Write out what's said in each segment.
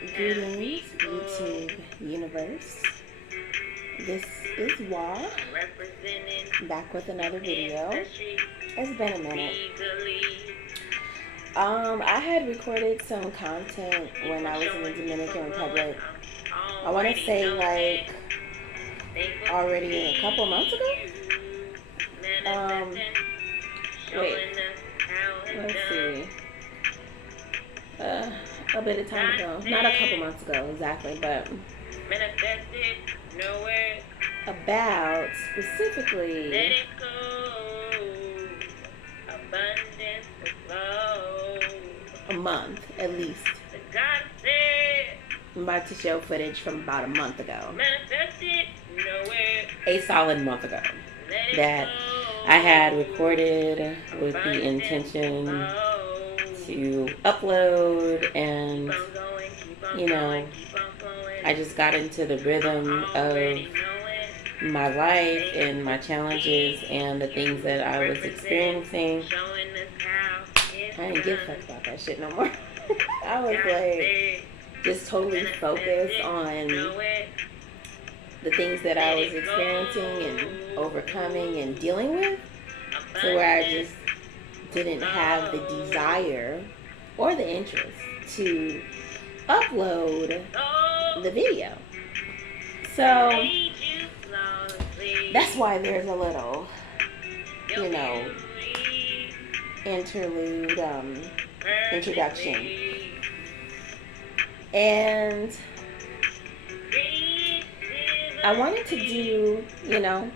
Greetings, YouTube universe. This is Wah, back with another video. It's been a minute. I had recorded some content when I was in the Dominican Republic. I want to say like already a couple months ago. Wait, let's see. A bit of time ago, not a couple months ago exactly, but about specifically a month at least. I'm about to show footage from about a month ago, a solid month ago, that I had recorded with the intention to upload, and I just got into the rhythm of my life and my challenges and the things that I was experiencing. I didn't give a fuck about that shit no more. I was like just totally focused on the things that I was experiencing and overcoming and dealing with, to where I just didn't have the desire or the interest to upload the video. So that's why there's a little, interlude, introduction. And I wanted to do,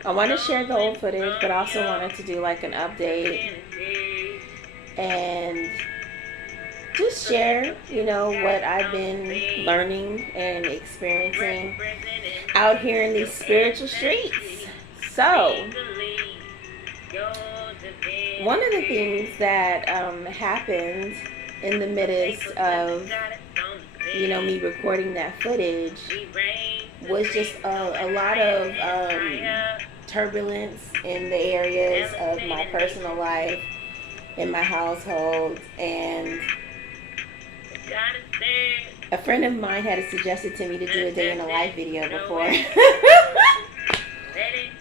I want to share the old footage, but also wanted to do like an update and just share, what I've been learning and experiencing out here in these spiritual streets. So, one of the things that happened in the midst of, me recording that footage was just a lot of turbulence in the areas of my personal life, in my household, and a friend of mine had suggested to me to do a day in the life video before.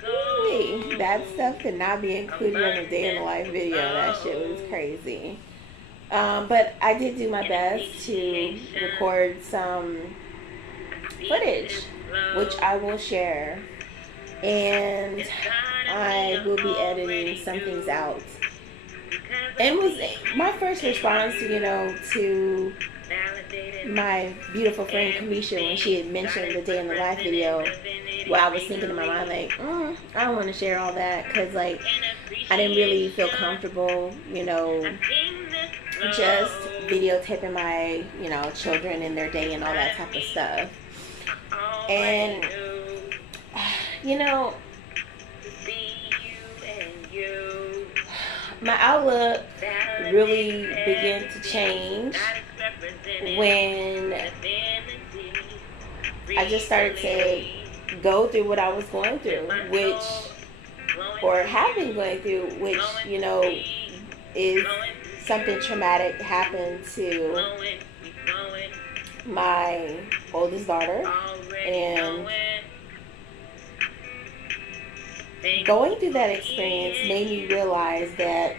Ooh, that stuff could not be included in a day in the life video. That shit was crazy. But I did do my best to record some footage, which I will share, and I will be editing some things out. And was my first response, to my beautiful friend Kamisha when she had mentioned the day in the life video. Well, I was thinking in my mind like, I don't want to share all that, because like I didn't really feel comfortable, just videotaping my, children and their day and all that type of stuff. And my outlook really began to change when I just started to go through what I was going through, or have been going through, which, is something traumatic happened to my oldest daughter. And going through that experience made me realize that,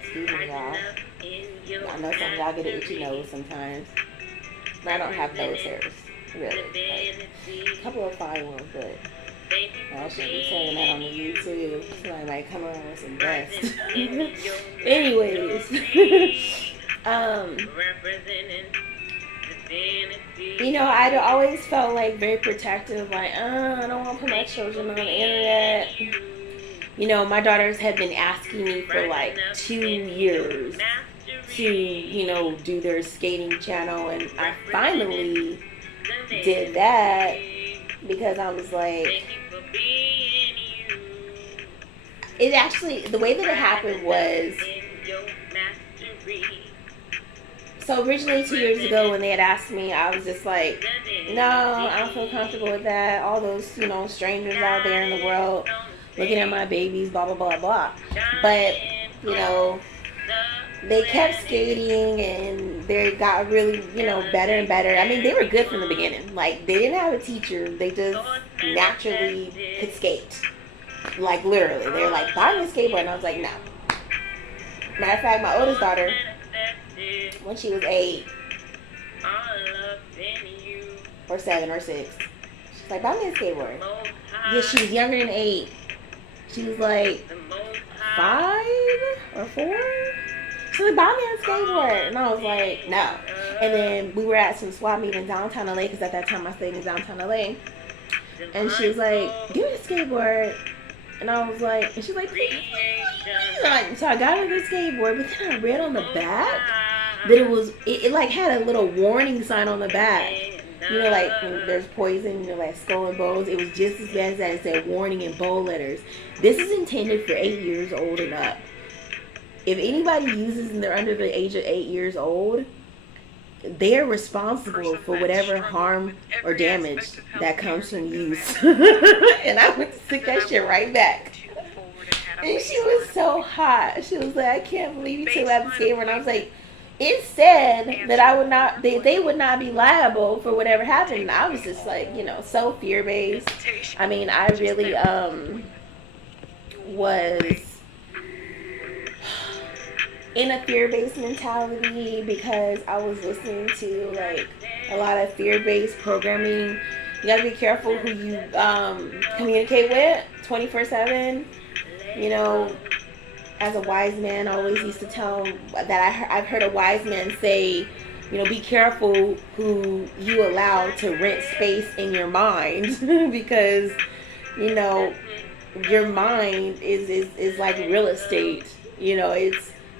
excuse me, y'all, I know some of y'all get an itchy nose sometimes. I don't have nose hairs, really. Like, a couple of fine ones, but I shouldn't be saying that on the YouTube. Somebody might come around with some dust. Anyways, I'd always felt like very protective, like, I don't want to put my children on the internet. My daughters had been asking me for like 2 years to, do their skating channel, and I finally did that because I was like, it actually, the way that it happened was, so originally 2 years ago when they had asked me, I was just like, no, I don't feel comfortable with that. All those, strangers out there in the world looking at my babies, blah, blah, blah, blah. But, they kept skating and they got really, better and better. I mean, they were good from the beginning. Like, they didn't have a teacher. They just naturally could skate. Like, literally. They were like, buy me a skateboard. And I was like, no. Matter of fact, my oldest daughter, when she was 8 or 7 or 6, she's like, buy me a skateboard. Yeah, she was younger than 8. She was like 5 or 4. She was like, buy me a skateboard. And I was like, no. And then we were at some swap meet in downtown LA, because at that time I stayed in downtown LA. And she was like, give me a skateboard. And I was like, and she's like, please. So I got her the skateboard, but then I read on the back that it like had a little warning sign on the back. Like when there's poison, like skull and bones. It was just as bad as that. It said warning in bold letters. This is intended for 8 years old and up. If anybody uses and they're under the age of 8 years old, they're responsible for whatever harm or damage that comes from use. And I went to stick that shit right back. And she was so hot. She was like, I can't believe you took out the skateboard. And I was like, it said that I would not, they would not be liable for whatever happened. And I was just like, so fear-based. I mean, I really was in a fear-based mentality because I was listening to like a lot of fear-based programming. You gotta be careful who you communicate with 24/7. As a wise man always used to tell that I've heard a wise man say, be careful who you allow to rent space in your mind because your mind is like real estate.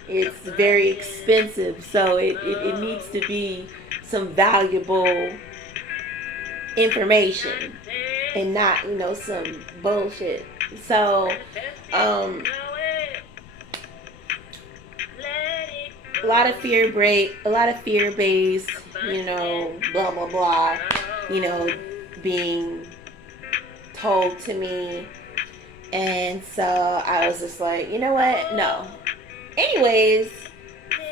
It's very expensive, so it needs to be some valuable information and not, some bullshit. So, a lot of fear-based, blah, blah, blah, being told to me. And so I was just like, you know what? No. Anyways,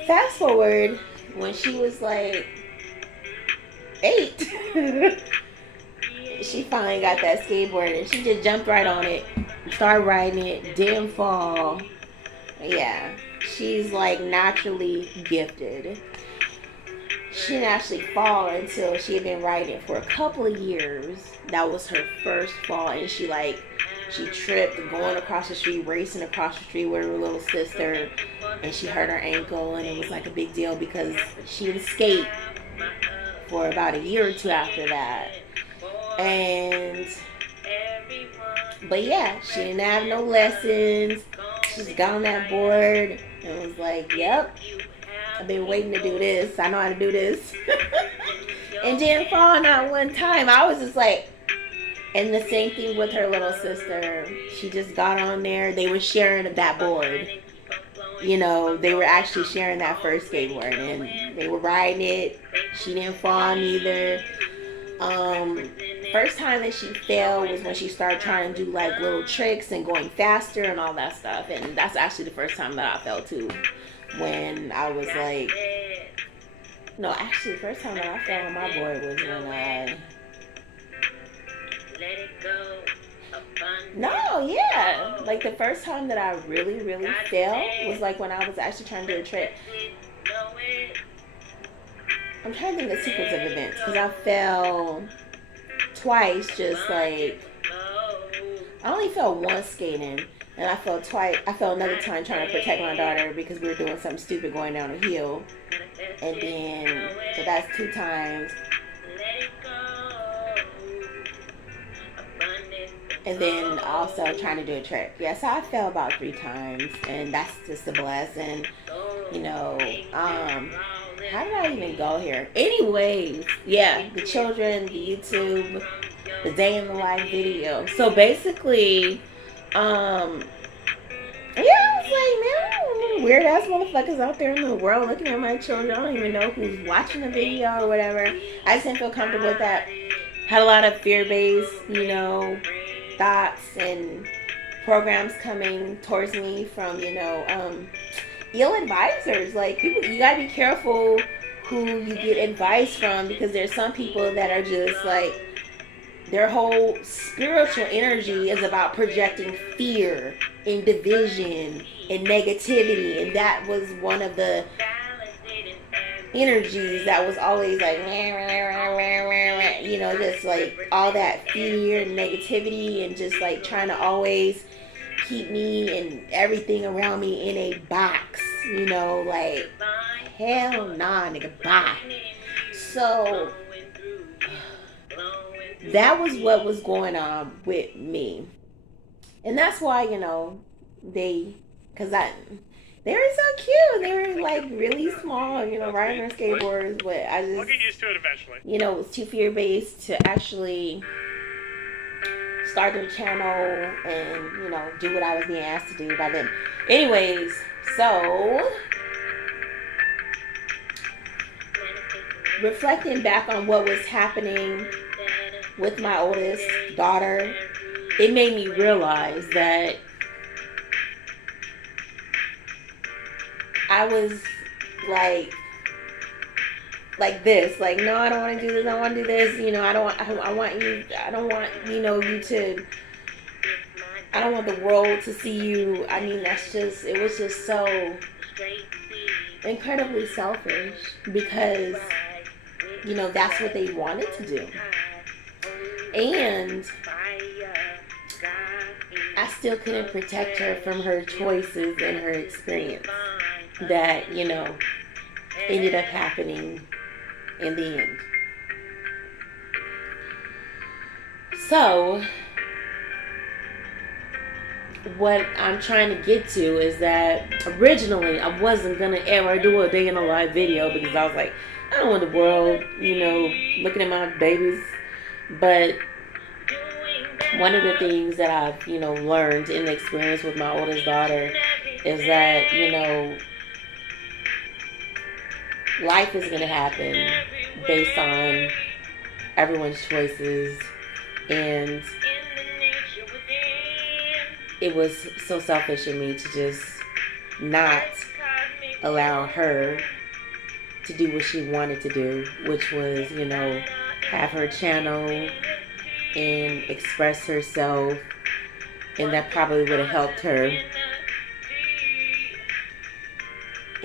fast forward, when she was like 8, she finally got that skateboard and she just jumped right on it, started riding it, didn't fall. Yeah, she's like naturally gifted. She didn't actually fall until she had been riding it for a couple of years. That was her first fall, and she tripped going across the street, racing across the street with her little sister, and she hurt her ankle, and it was like a big deal because she didn't skate for about a year or two after that. But yeah, she didn't have no lessons. She just got on that board and was like, yep, I've been waiting to do this. I know how to do this. And didn't fall not one time. I was just like, and the same thing with her little sister. She just got on there. They were sharing that board. They were actually sharing that first skateboard. And they were riding it. She didn't fall neither. First time that she fell was when she started trying to do like little tricks and going faster and all that stuff. And that's actually the first time that I fell too. When I was like... No, actually the first time that I fell on my board was when I... No, yeah. Like the first time that I really, really fell was like when I was actually trying to do a trick. I'm trying to think the sequence of events because I fell twice, just like I only fell once skating, and I fell twice. I fell another time trying to protect my daughter because we were doing something stupid going down a hill, and then so that's 2 times. And then also trying to do a trick. Yeah, so I fell about 3 times, and that's just a blessing. How did I even go here? Anyways, yeah, the children, the YouTube, the day in the life video. So basically, yeah, I was like, man, weird ass motherfuckers out there in the world looking at my children. I don't even know who's watching the video or whatever. I just didn't feel comfortable with that. Had a lot of fear-based, thoughts and programs coming towards me from, ill advisors. Like, people, you gotta be careful who you get advice from, because there's some people that are just like, their whole spiritual energy is about projecting fear and division and negativity. And that was one of the energies that was always like, you know, just like all that fear and negativity, and just like trying to always keep me and everything around me in a box, you know, like, hell nah, nigga, bye. So that was what was going on with me. And that's why, you know, they were so cute. They were like really small, you know, riding their skateboards, but I just, we'll get used to it eventually. You know, was too fear based to actually start their channel and, you know, do what I was being asked to do by them. Anyways, so reflecting back on what was happening with my oldest daughter, it made me realize that I was like this, like, no, I don't want to do this, I want to do this, you know, I don't want you to, I don't want the world to see you. I mean, it was just so incredibly selfish, because, you know, that's what they wanted to do. And I still couldn't protect her from her choices and her experience that, you know, ended up happening in the end. So what I'm trying to get to is that originally I wasn't going to ever do a day in a life video, because I was like, I don't want the world, you know, looking at my babies. But one of the things that I've, you know, learned in the experience with my oldest daughter is that, you know, life is going to happen based on everyone's choices. And it was so selfish of me to just not allow her to do what she wanted to do, which was, you know, have her channel and express herself. And that probably would have helped her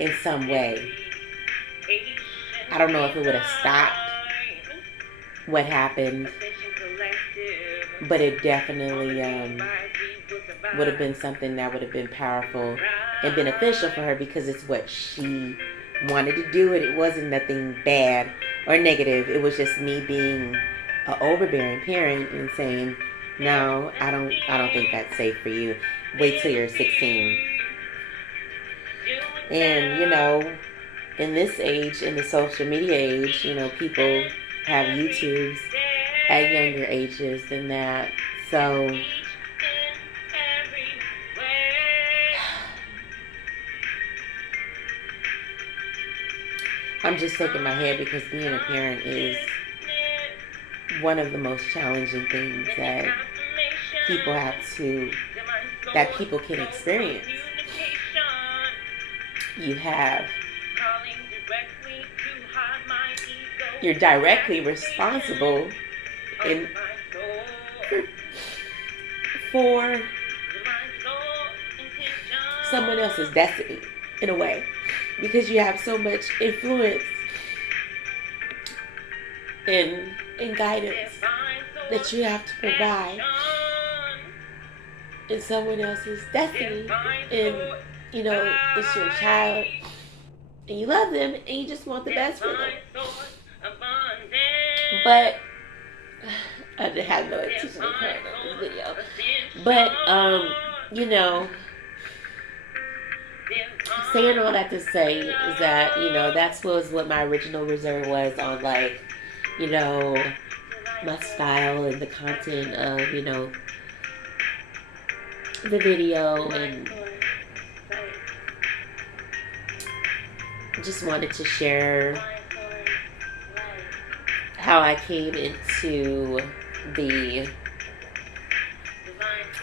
in some way. I don't know if it would have stopped what happened, but it definitely would have been something that would have been powerful and beneficial for her, because it's what she wanted to do. It wasn't nothing bad or negative. It was just me being an overbearing parent and saying, no, I don't think that's safe for you. Wait till you're 16. And, you know, in this age, in the social media age, you know, people have YouTubes at younger ages than that. So I'm just shaking my head, because being a parent is one of the most challenging things that people can experience. You're directly responsible for someone else's destiny, in a way, because you have so much influence and guidance that you have to provide in someone else's destiny. And, you know, it's your child, and you love them, and you just want the best for them. But I have no intention of crying on this video. But you know, saying all that to say is that, you know, that was what my original reserve was on, like, you know, my style and the content of, you know, the video, and just wanted to share how I came into the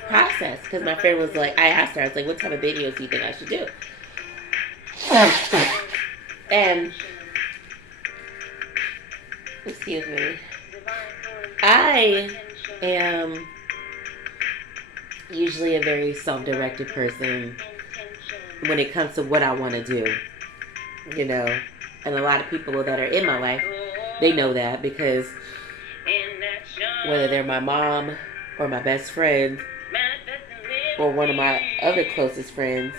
process. Because my friend was like, I asked her, I was like, what type of videos do you think I should do? And, excuse me, I am usually a very self-directed person when it comes to what I want to do, you know. And a lot of people that are in my life, they know that, because whether they're my mom or my best friend or one of my other closest friends,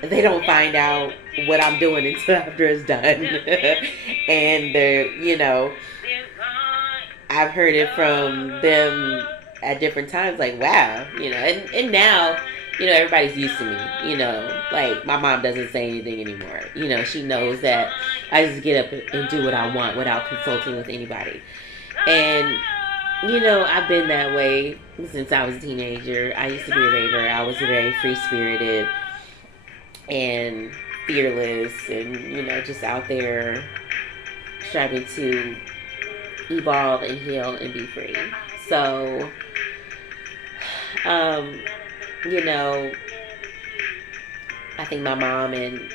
they don't find out what I'm doing until after it's done. And they're, you know, I've heard it from them at different times, like, wow, you know, and now, you know, everybody's used to me, you know, like, my mom doesn't say anything anymore. You know, she knows that I just get up and do what I want without consulting with anybody. And, you know, I've been that way since I was a teenager. I used to be a raver. I was very free-spirited and fearless and, you know, just out there striving to evolve and heal and be free. So, you know, I think my mom and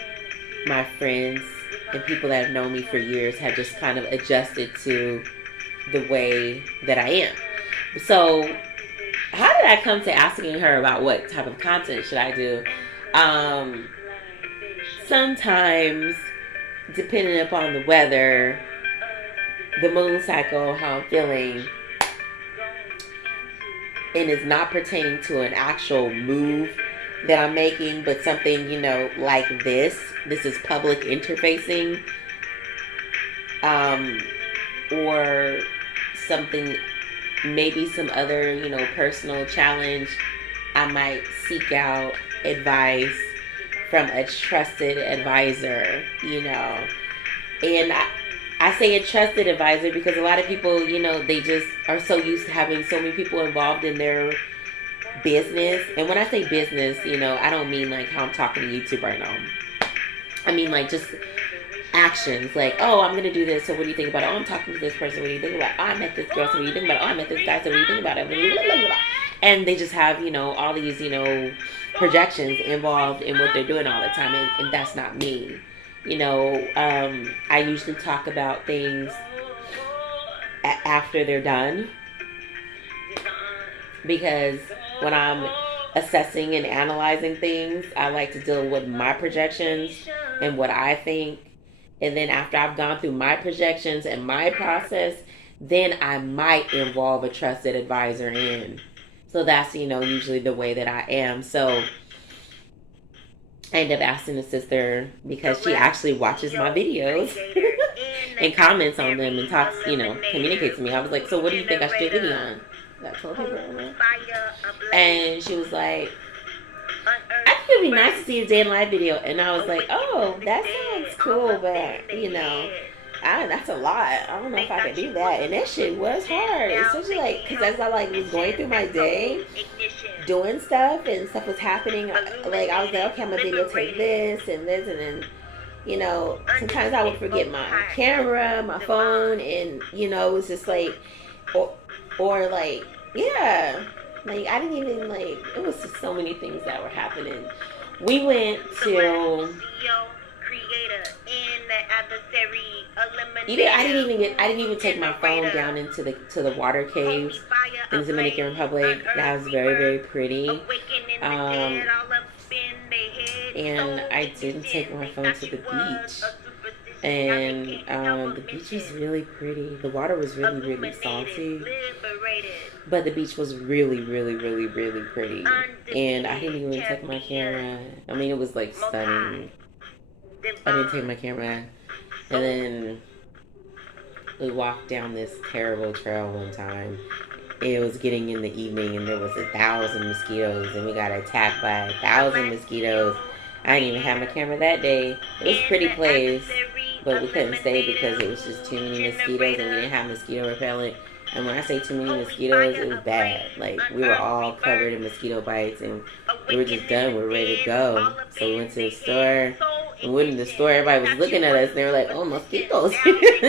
my friends and people that have known me for years have just kind of adjusted to the way that I am. So, how did I come to asking her about what type of content should I do? Sometimes, depending upon the weather, the moon cycle, how I'm feeling, and it's not pertaining to an actual move that I'm making, but something, you know, like this. This is public interfacing. Or something, maybe some other, you know, personal challenge. I might seek out advice from a trusted advisor, you know. And I say a trusted advisor because a lot of people, you know, they just are so used to having so many people involved in their business. And when I say business, you know, I don't mean like how I'm talking to YouTube right now. I mean like just actions. Like, oh, I'm going to do this, so what do you think about it? Oh, I'm talking to this person, what do you think about it? Oh, I met this girl, so what do you think about it? Oh, I met this guy, so what do you think about it? And they just have, you know, all these, you know, projections involved in what they're doing all the time. And that's not me. You know, I usually talk about things after they're done, because when I'm assessing and analyzing things, I like to deal with my projections and what I think. And then after I've gone through my projections and my process, then I might involve a trusted advisor in. So that's, you know, usually the way that I am. So I end up asking the sister, because she actually watches my videos and comments on them and talks, you know, communicates to me. I was like, so what do you think I should do a video on? Got 12 people on there. And she was like, I think it'd be nice to see a day in life video. And I was like, oh, that sounds cool, but, you know, that's a lot. I don't know if I could do that. And that shit was hard. Especially, like, because as I, like, was going through my day, doing stuff, and stuff was happening, like, I was like, okay, I'm going to videotape this, and then, you know, sometimes I would forget my camera, my phone, and, you know, it was just, like, or like, yeah. Like, I didn't even, like, it was just so many things that were happening. We went to... I didn't even take my phone down into the water caves in the Dominican Republic. That was very, very pretty. And I didn't take my phone to the beach. And the beach was really pretty. The water was really, really salty. But the beach was really, really, really, really pretty. And I didn't even take my camera. I mean, it was like stunning. I didn't take my camera. And then we walked down this terrible trail one time. It was getting in the evening and there was 1,000 mosquitoes. And we got attacked by 1,000 mosquitoes. I didn't even have my camera that day. It was a pretty place, but we couldn't stay because it was just too many mosquitoes and we didn't have mosquito repellent. And when I say too many mosquitoes, it was bad. Like, we were all covered in mosquito bites and we were just done. We were ready to go. So we went to the store. And we went in the store, everybody was looking at us and they were like, oh, mosquitoes.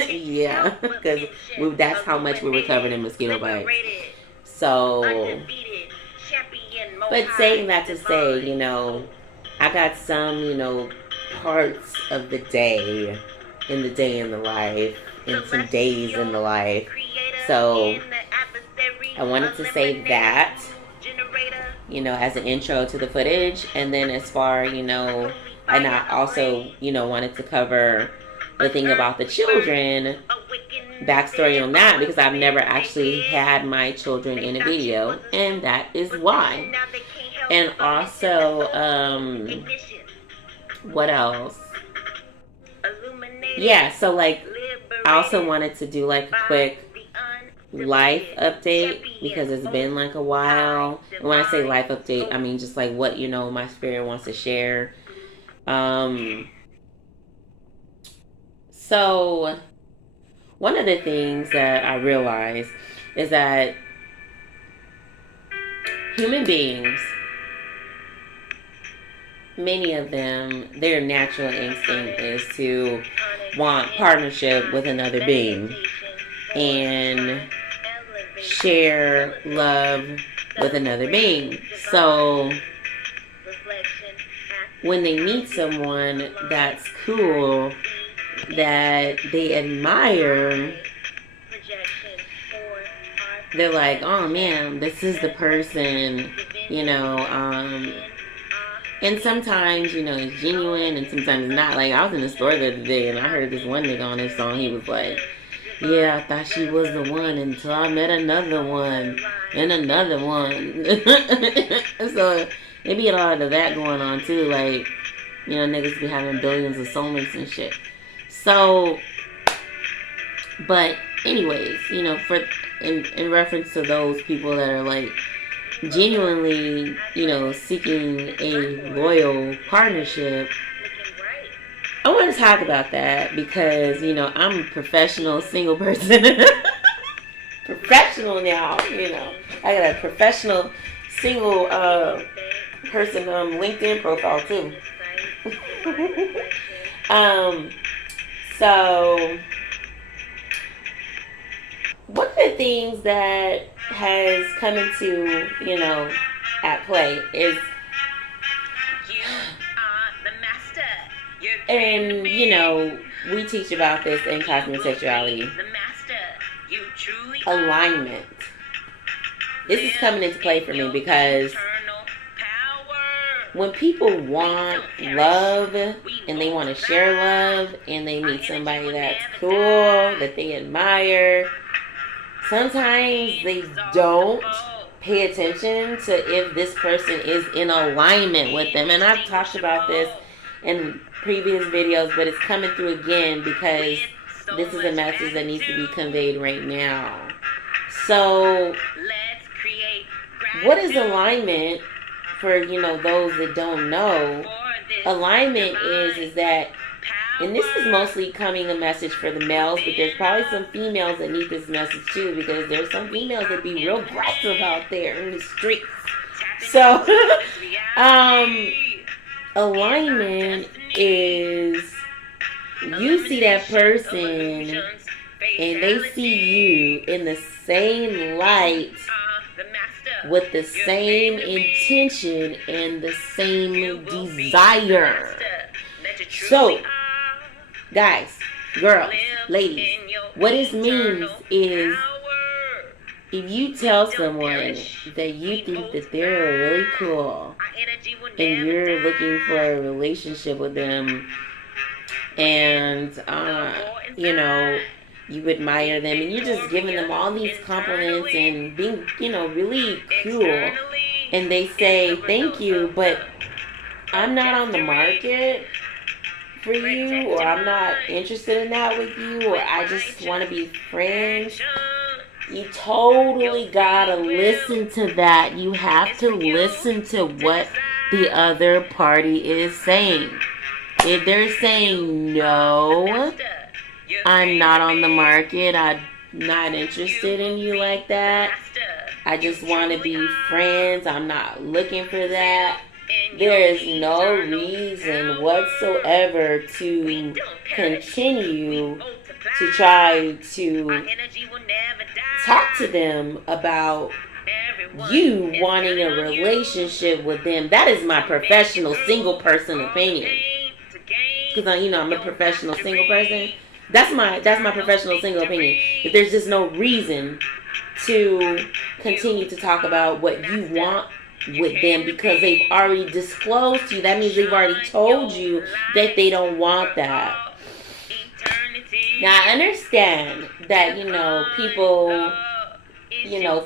Yeah, because that's how much we were covered in mosquito bites. So, but saying that to say, you know, I got some, you know, parts of the day in the life, in some days in the life. So I wanted to say that, as an intro to the footage. And then as far, and I also, wanted to cover the thing about the children, backstory on that, because I've never actually had my children in a video, and that is why. And also, what else? Yeah, so I also wanted to do a quick life update, because it's been a while. And when I say life update, I mean just what my spirit wants to share. So one of the things that I realized is that human beings, many of them, their natural instinct is to want partnership with another being and share love with another being. So when they meet someone that's cool, that they admire, they're like, oh man, this is the person, and sometimes, it's genuine and sometimes not. I was in the store the other day and I heard this one nigga on this song. He was like, yeah, I thought she was the one until I met another one and another one. So there be a lot of that going on too. Niggas be having billions of soulmates and shit. So, but anyways, for in reference to those people that are genuinely, seeking a loyal partnership, I want to talk about that because, I'm a professional single person. Professional now, I got a professional single person LinkedIn profile too. So one of the things that has come into, at play is, and, we teach about this in Cosmic Sexuality, alignment. This is coming into play for me because when people want love and they want to share love and they meet somebody that's cool, that they admire, sometimes they don't pay attention to if this person is in alignment with them. And I've talked about this in previous videos, but it's coming through again because this is a message that needs to be conveyed right now. So, what is alignment? For those that don't know, alignment is that, and this is mostly coming a message for the males, but there's probably some females that need this message too, because there's some females that be real aggressive out there in the streets. So, alignment is you see that person and they see you in the same light, with the same intention and the same desire. So, guys, girls, ladies, what this means is if you tell someone that you think that they're really cool and you're looking for a relationship with them and, you admire them and you're just giving them all these compliments and being, really cool, and they say thank you, but I'm not on the market for you, or I'm not interested in that with you, or I just want to be friends, you totally gotta listen to that. You have to listen to what the other party is saying. If they're saying no, I'm not on the market, I'm not interested in you like that, I just want to be friends, I'm not looking for that, there is no reason whatsoever to continue to try to talk to them about you wanting a relationship with them. That is my professional single person opinion. because I'm a professional single person. That's my professional single opinion. If there's just no reason to continue to talk about what you want with them because they've already disclosed to you, that means they've already told you that they don't want that. Now I understand that people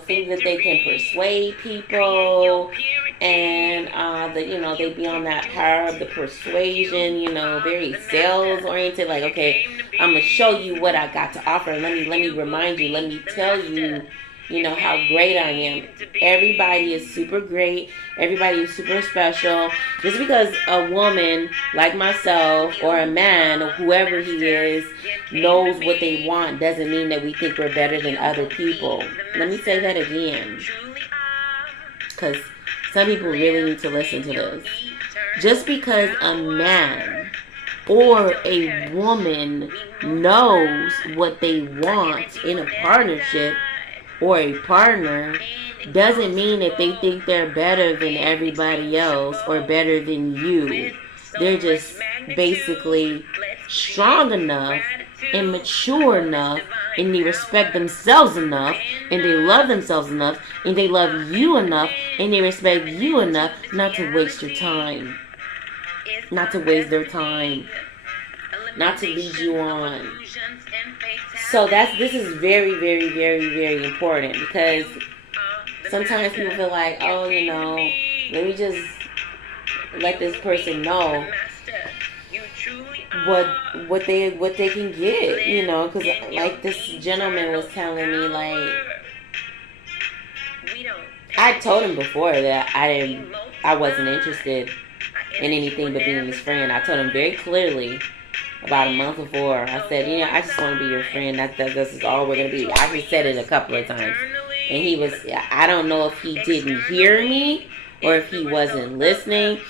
think that they can persuade people, and that they be on that power of the persuasion, very sales oriented. Like, okay, I'm gonna show you what I got to offer. Let me remind you. Let me tell you, how great I am. Everybody is super great. Everybody is super special. Just because a woman like myself or a man or whoever he is knows what they want doesn't mean that we think we're better than other people. Let me say that again, because some people really need to listen to this. Just because a man or a woman knows what they want in a partnership or a partner doesn't mean that they think they're better than everybody else or better than you. They're just basically strong enough and mature enough, and they respect themselves enough, and they love themselves enough, and they love you enough, and they respect you enough not to waste your time, not to waste their time, not to lead you on. So this is very, very, very, very important, because sometimes people feel like, oh, let me just let this person know what they can get, because like this gentleman was telling me, like, I told him before that I wasn't interested in anything but being his friend. I told him very clearly about a month before. I said, I just want to be your friend. This is all we're going to be. I just said it a couple of times. And I don't know if he didn't hear me or if he wasn't listening.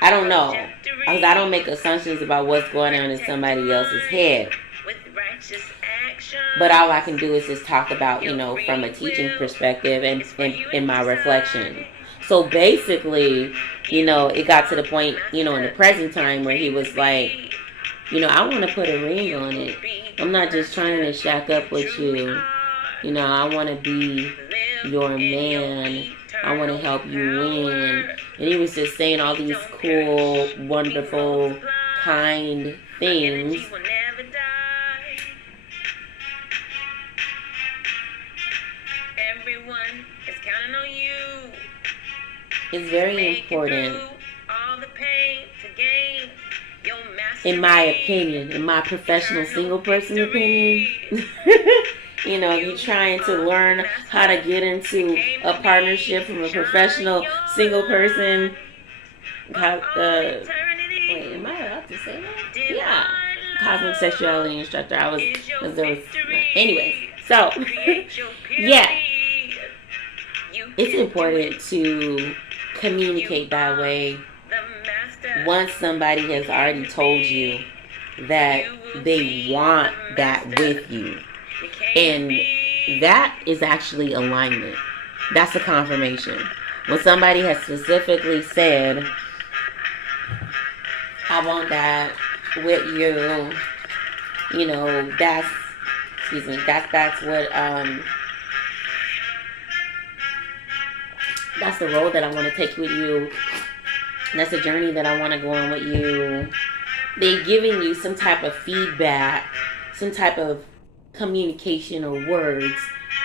I don't know. Because I don't make assumptions about what's going on in somebody else's head. But all I can do is just talk about, from a teaching perspective and in my reflection. So basically, it got to the point, in the present time where he was like, I want to put a ring on it. I'm not just trying to shack up with you. I want to be your man. I want to help you win. And he was just saying all these cool, wonderful, kind things. It's very important, in my opinion, in my professional single person opinion. You're trying to learn how to get into a partnership from a professional single person. Wait, am I allowed to say that? Yeah. Cosmic sexuality instructor. Anyways, so, yeah. It's important to communicate that way once somebody has already told you that they want that with you. And that is actually alignment. That's a confirmation. When somebody has specifically said, I want that with you, that's what, that's the road that I want to take with you. That's the journey that I want to go on with you. They're giving you some type of feedback, some type of communication or words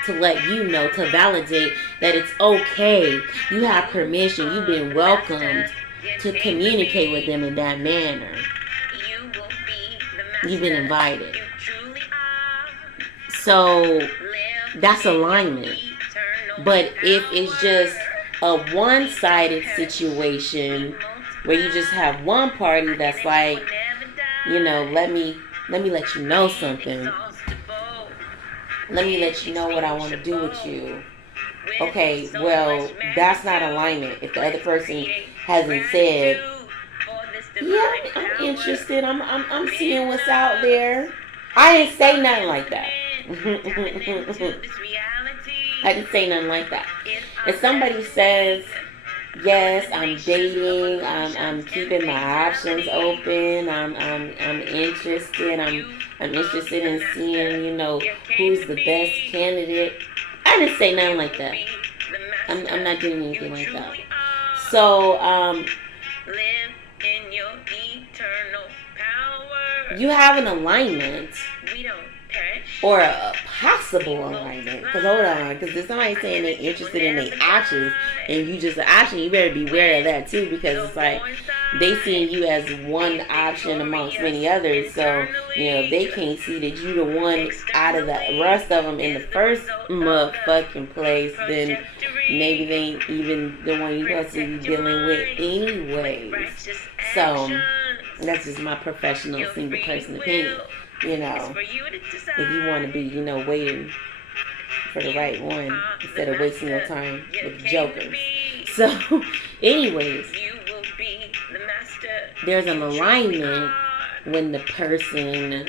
to let you know, to validate that it's okay. You have permission. You've been welcomed to communicate with them in that manner. You've been invited. So that's alignment. But if it's just a one-sided situation where you just have one party that's like, let me let you know something. Let me let you know what I want to do with you. Okay, well, that's not alignment. If the other person hasn't said, yeah, I'm interested. I'm seeing what's out there. I didn't say nothing like that. I didn't say nothing like that. If somebody says yes, I'm dating. I'm keeping my options open. I'm interested. I'm interested in seeing, who's the best candidate. I didn't say nothing like that. I'm not doing anything like that. So, you have an alignment or a possible alignment. Because hold on, because if somebody's saying they're interested in their actions and you just an option, you better be aware of that too, because it's like they seeing you as one option amongst many others. So they can't see that you the one out of the rest of them in the first motherfucking place, then maybe they ain't even the one you're supposed to be dealing with anyways. So that's just my professional single person opinion. If you want to be, waiting for the right one instead of wasting your time with jokers. So, anyways, there's an alignment when the person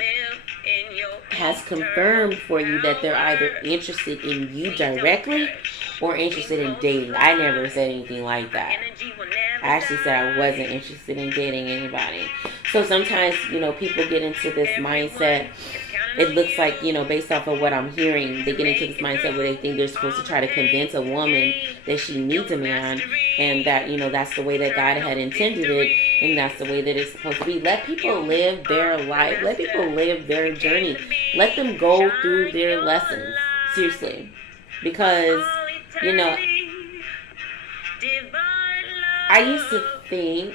has confirmed for you that they're either interested in you directly or interested in dating. I never said anything like that. I actually said I wasn't interested in dating anybody. So sometimes, people get into this mindset. It looks like, based off of what I'm hearing, they get into this mindset where they think they're supposed to try to convince a woman that she needs a man, and that, that's the way that God had intended it, and that's the way that it's supposed to be. Let people live their life. Let people live their journey. Let them go through their lessons. Seriously. Because, I used to think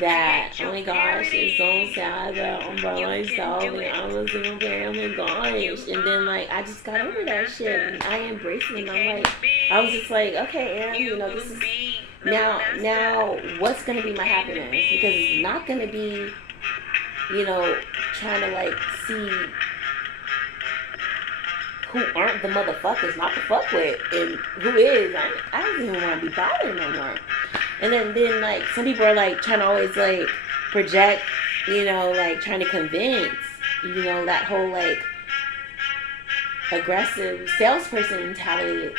that, oh my gosh, it's so sad that I'm by myself and I'm a single parent, oh my gosh. And then, I just got over that shit and I embraced it, and I was just like, okay, Aaron, this is, now, what's going to be my happiness? Because it's not going to be, trying to, see who aren't the motherfuckers not to fuck with, and who is. I don't even want to be bothered no more. And then some people are trying to always project, trying to convince, that whole aggressive salesperson mentality.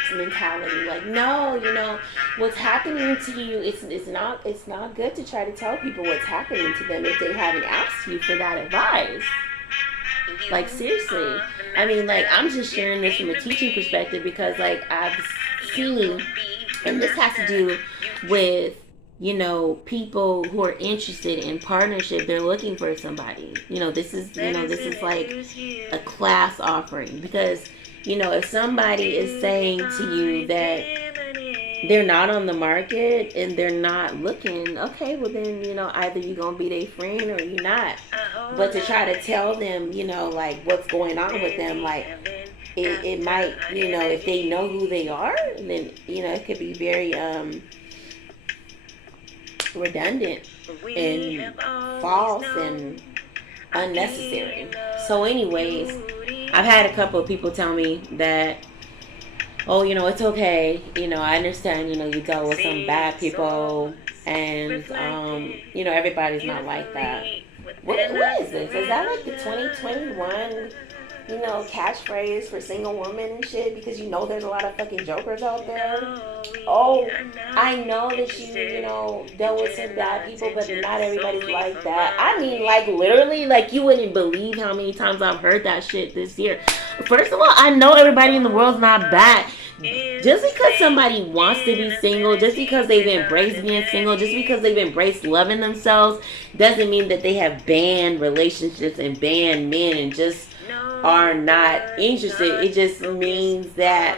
No, what's happening to you, it's not good to try to tell people what's happening to them if they haven't asked you for that advice. Seriously. I mean, I'm just sharing this from a teaching perspective because, I've seen, and this has to do with, people who are interested in partnership. They're looking for somebody. This is like a class offering, because, if somebody is saying to you that they're not on the market and they're not looking, okay, well then, either you're going to be their friend or you're not. But to try to tell them, what's going on with them, it might, if they know who they are, then, it could be very redundant and false and unnecessary. So anyways, I've had a couple of people tell me that, oh, it's okay. I understand, you dealt with some bad people, and, everybody's not like that. What is this? Is that the 2021, catchphrase for single women and shit? Because there's a lot of fucking jokers out there. Oh, I know that you dealt with some bad people, but not everybody's like that. I mean, literally, you wouldn't believe how many times I've heard that shit this year. First of all, I know everybody in the world's not bad. Just because somebody wants to be single, just because they've embraced being single, just because they've embraced loving themselves, doesn't mean that they have banned relationships and banned men and just are not interested. It just means that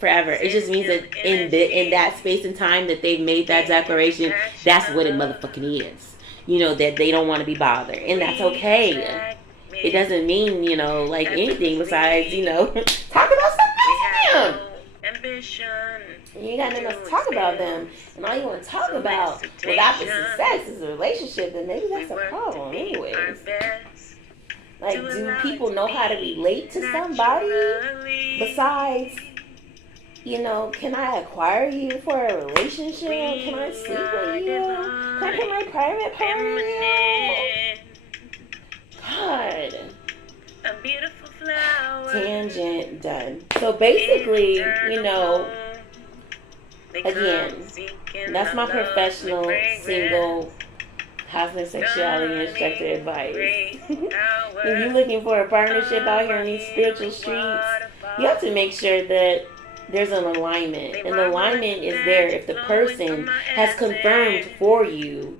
forever. It just means that in that space and time that they've made that declaration, that's what it motherfucking is. That they don't want to be bothered, and that's okay. It doesn't mean, anything besides, talk about something else with them. You ain't got nothing else to talk about them. And all you want to talk about with opposite sex is a relationship, then maybe that's a problem anyways. Do people know how to relate to somebody besides, can I acquire you for a relationship? Can I sleep with you? Can I put my private part in you? God. A beautiful flower. Tangent done. So basically, Again, that's my professional single cosmic sexuality instructor advice. If you're looking for a partnership out here in these spiritual streets, you have to make sure that there's an alignment. And the alignment is there if the person has confirmed for you,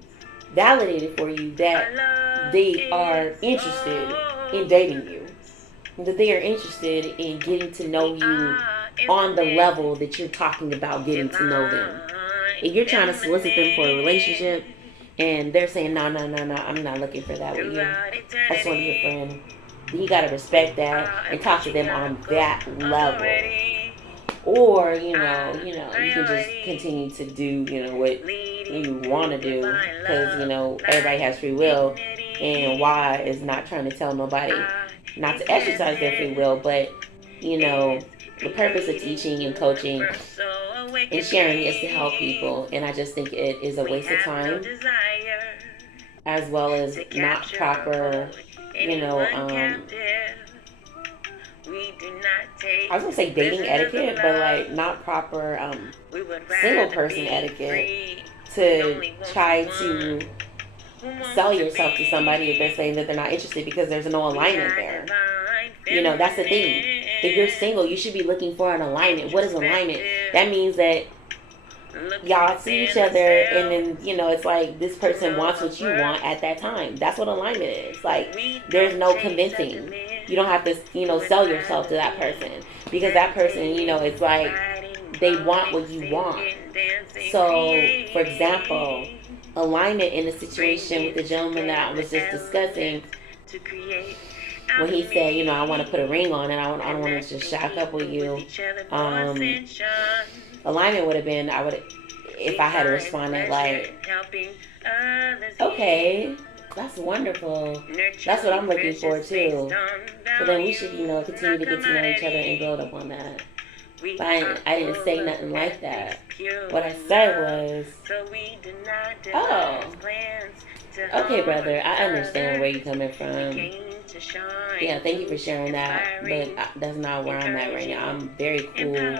validated for you, that they are interested in dating you, that they are interested in getting to know you on the level that you're talking about getting to know them. If you're trying to solicit them for a relationship and they're saying, no, I'm not looking for that with you, I just want to be a friend, you got to respect that and talk to them on that level. Or, you can just continue to do, what you want to do, because, everybody has free will, and why is not trying to tell nobody not to exercise their free will, but, the purpose of teaching and coaching and sharing is to help people, and I just think it is a waste of time, as well as not proper, I was gonna say dating etiquette, but like not proper single person etiquette to try to sell yourself to somebody if they're saying that they're not interested, because there's no alignment there. That's the thing. If you're single, you should be looking for an alignment. What is alignment? That means that y'all see each other, and then it's like this person wants what you want at that time. That's what alignment is. Like, there's no convincing. You don't have to sell yourself to that person, because that person it's like they want what you want. So for example, alignment in the situation with the gentleman that I was just discussing, when he said, I want to put a ring on, and I don't want to just shack up with you. Alignment would have been, if I had responded like, okay, that's wonderful. That's what I'm looking for too. So then we should, continue to get to know each other and build up on that. But I didn't say nothing like that. What I said was, oh, okay, brother, I understand where you're coming from. Yeah, thank you for sharing that. But that's not where I'm at right now. I'm very cool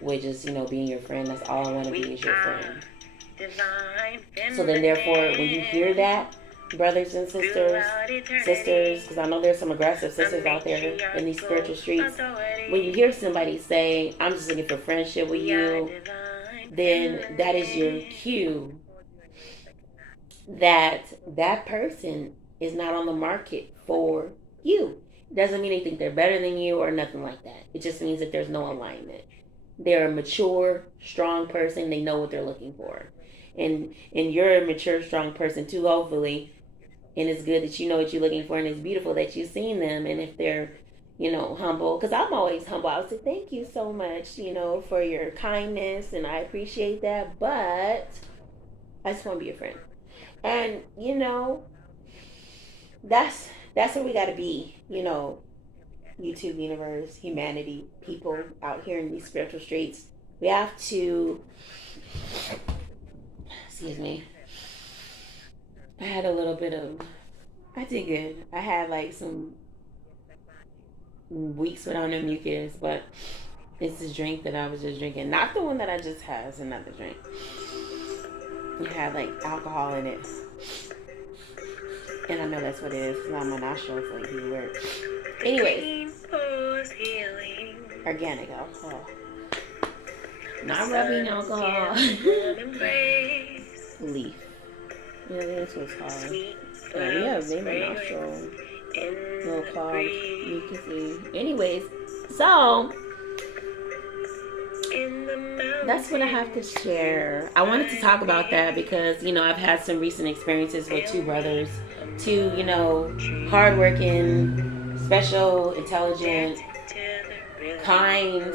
with just, being your friend. That's all I want to be, is your friend. So then therefore, when you hear that, brothers and sisters, because I know there's some aggressive sisters out there in these spiritual streets, when you hear somebody say, I'm just looking for friendship with you, then that is your cue that that person is not on the market for you. Doesn't mean they think they're better than you or nothing like that. It just means that there's no alignment. They're a mature, strong person. They know what they're looking for. And you're a mature, strong person too, hopefully. And it's good that you know what you're looking for, and it's beautiful that you've seen them. And if they're, humble, because I'm always humble. I would say, thank you so much, for your kindness, and I appreciate that. But I just want to be a friend. And, that's where we got to be, YouTube universe, humanity, people out here in these spiritual streets. We have to, excuse me, I did good. I had like some weeks without no mucus, but it's this drink that I was just drinking. Not the one that I just had, it's another drink. It had like alcohol in it. And I know that's what it is. It's not my nostrils, like you work. Anyways, organic alcohol. Not rubbing alcohol. Leaf. Yeah, that's what it's called. Yeah, we have my nostril. Little clogged, mucusy. Anyways, so that's what I have to share. I wanted to talk about that because, I've had some recent experiences with two brothers, two, hardworking, special, intelligent, kind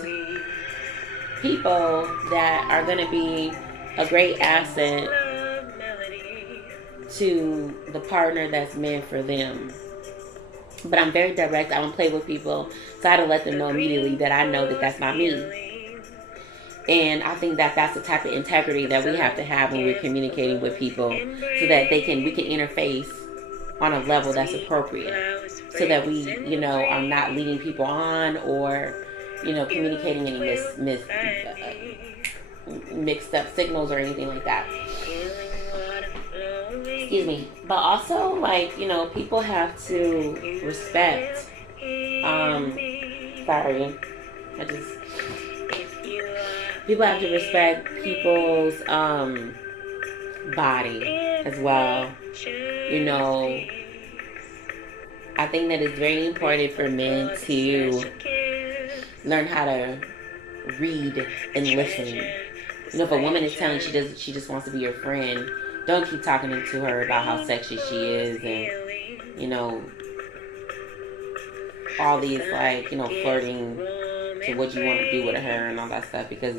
people that are going to be a great asset to the partner that's meant for them. But I'm very direct. I don't play with people. So I had to let them know immediately that I know that that's not me. And I think that that's the type of integrity that we have to have when we're communicating with people, so that we can interface on a level that's appropriate, so that we, are not leading people on or, communicating any mixed up signals or anything like that. Excuse me. But also, like, you know, people have to respect. Sorry. People have to respect people's body as well. You know, I think that it's very important for men to learn how to read and listen. You know, if a woman is telling she just wants to be your friend, don't keep talking to her about how sexy she is and, you know, all these, like, you know, flirting to what you want to do with her and all that stuff, because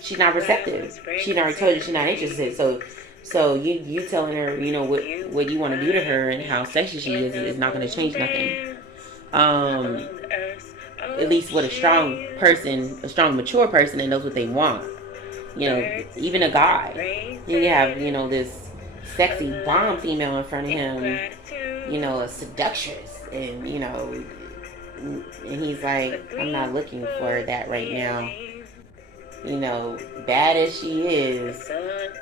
she's not receptive. She already told you she's not interested. So you telling her, you know, what you want to do to her and how sexy she is not going to change nothing. At least with a strong person, a strong mature person that knows what they want. You know, even a guy, you have, you know, this sexy bomb female in front of him, you know, a seductress, and, you know, and he's like, I'm not looking for that right now. You know, bad as she is,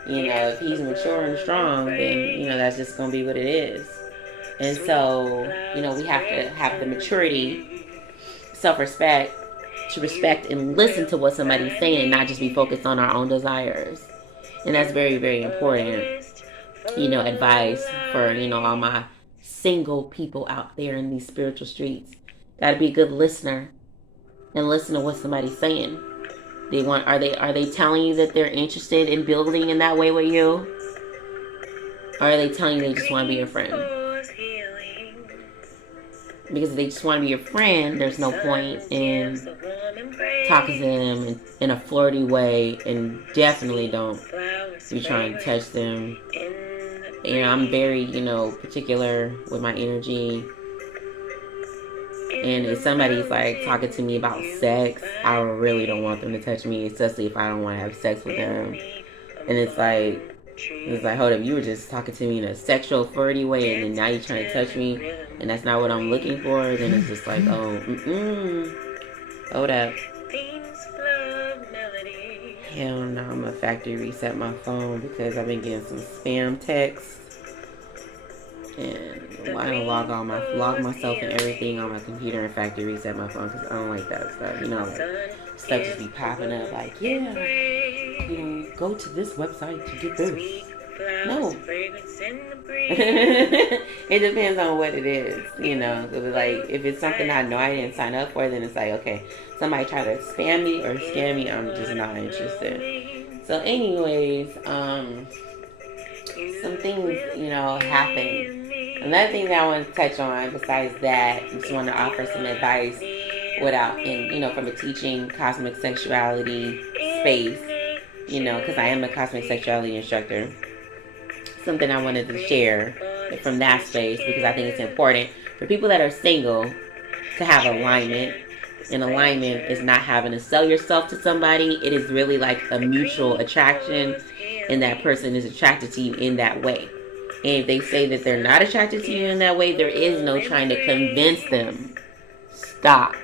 you know, if he's mature and strong, then, you know, that's just going to be what it is. And so, you know, we have to have the maturity, self-respect, to respect and listen to what somebody's saying and not just be focused on our own desires. And that's very, very important. You know, advice for, you know, all my single people out there in these spiritual streets. Gotta be a good listener and listen to what somebody's saying. Are they telling you that they're interested in building in that way with you? Or are they telling you they just want to be your friend? Because if they just want to be your friend, there's no point in talking to them in a flirty way, and definitely don't be trying to touch them. You know, I'm very, you know, particular with my energy. And if somebody's like talking to me about sex, I really don't want them to touch me, especially if I don't want to have sex with them. And it's like, hold up, you were just talking to me in a sexual, flirty way, and then now you're trying to touch me, and that's not what I'm looking for. Then it's just like, hold up. Hell no, I'm gonna factory reset my phone because I've been getting some spam texts. And I'm gonna log myself and everything on my computer and factory reset my phone because I don't like that stuff. You know, like, stuff just be popping up like, yeah, you know, go to this website to get this. No. It depends on what it is, you know. So like, if it's something I know I didn't sign up for, then it's like, okay, somebody try to spam me or scam me, I'm just not interested. So anyways, some things, you know, happen. Another thing that I want to touch on besides that, I just want to offer some advice from a teaching cosmic sexuality space, you know, because I am a cosmic sexuality instructor. Something I wanted to share from that space because I think it's important for people that are single to have alignment. And alignment is not having to sell yourself to somebody. It is really like a mutual attraction, and that person is attracted to you in that way. And if they say that they're not attracted to you in that way, there is no trying to convince them. Stop.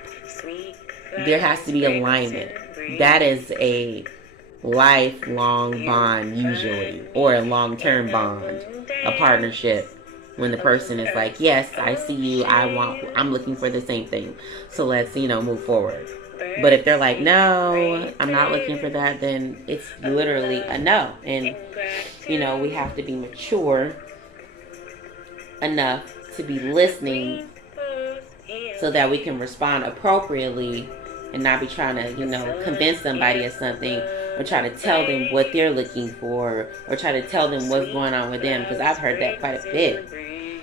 There has to be alignment. That is a lifelong bond usually, or a long-term bond, a partnership. When the person is like, yes, I see you, I'm looking for the same thing. So let's, you know, move forward. But if they're like, no, I'm not looking for that, then it's literally a no. And, you know, we have to be mature enough to be listening so that we can respond appropriately and not be trying to, you know, convince somebody of something or try to tell them what they're looking for or try to tell them what's going on with them, because I've heard that quite a bit.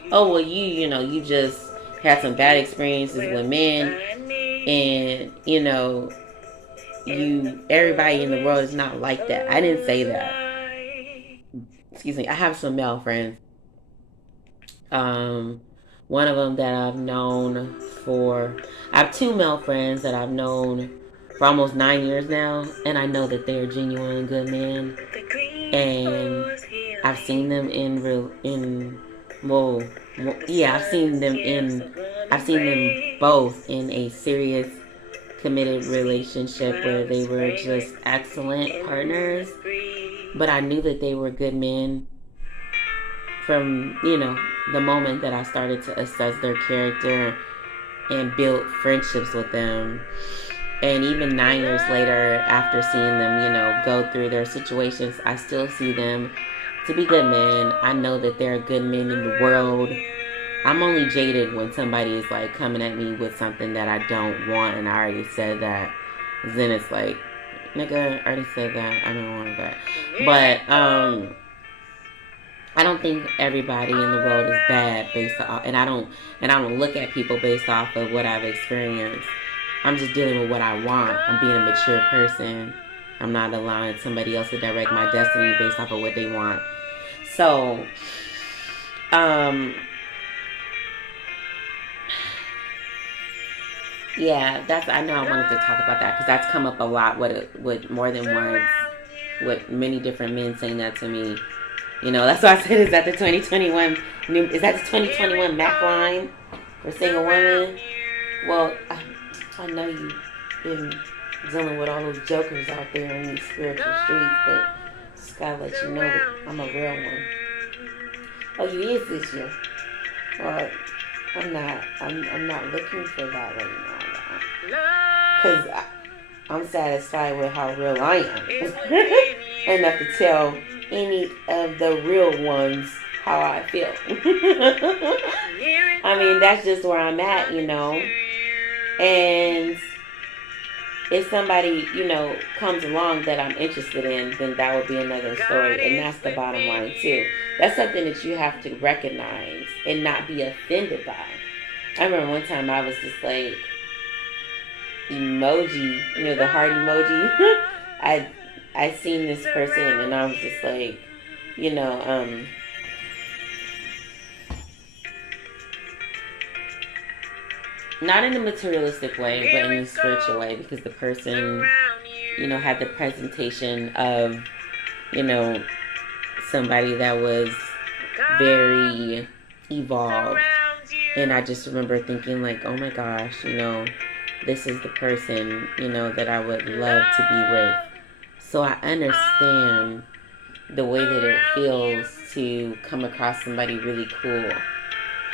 Oh, well, you just had some bad experiences with men, and, you know, everybody in the world is not like that. I didn't say that. Excuse me. I have some male friends. One of them that I've known I have two male friends that I've known for almost 9 years now, and I know that they're genuine and good men, and I've seen them I've seen them both in a serious committed relationship where they were just excellent partners, but I knew that they were good men from, the moment that I started to assess their character and build friendships with them. And even 9 years later, after seeing them, go through their situations, I still see them to be good men. I know that there are good men in the world. I'm only jaded when somebody is like coming at me with something that I don't want, and I already said that. Then it's like, nigga, I already said that. I don't want that. But I don't think everybody in the world is bad based off, and I don't look at people based off of what I've experienced. I'm just dealing with what I want. I'm being a mature person. I'm not allowing somebody else to direct my destiny based off of what they want. So, yeah, I know I wanted to talk about that because that's come up a lot with more than once, with many different men saying that to me. That's why I said, is that the 2021 Mac line for single women? Well, I know you've been dealing with all those jokers out there in these spiritual streets, but just gotta let you know that I'm a real one. Oh, you is this year? Well, I'm not looking for that right now. Because I'm satisfied with how real I am. Enough to tell any of the real ones how I feel. I mean, that's just where I'm at, And if somebody, comes along that I'm interested in, then that would be another story. And that's the bottom line, too. That's something that you have to recognize and not be offended by. I remember one time I was just like, emoji, the heart emoji. I seen this person and I was just like, not in a materialistic way, but in a spiritual way, because the person, had the presentation of, somebody that was very evolved. And I just remember thinking like, oh my gosh, this is the person, that I would love to be with. So I understand the way that it feels to come across somebody really cool.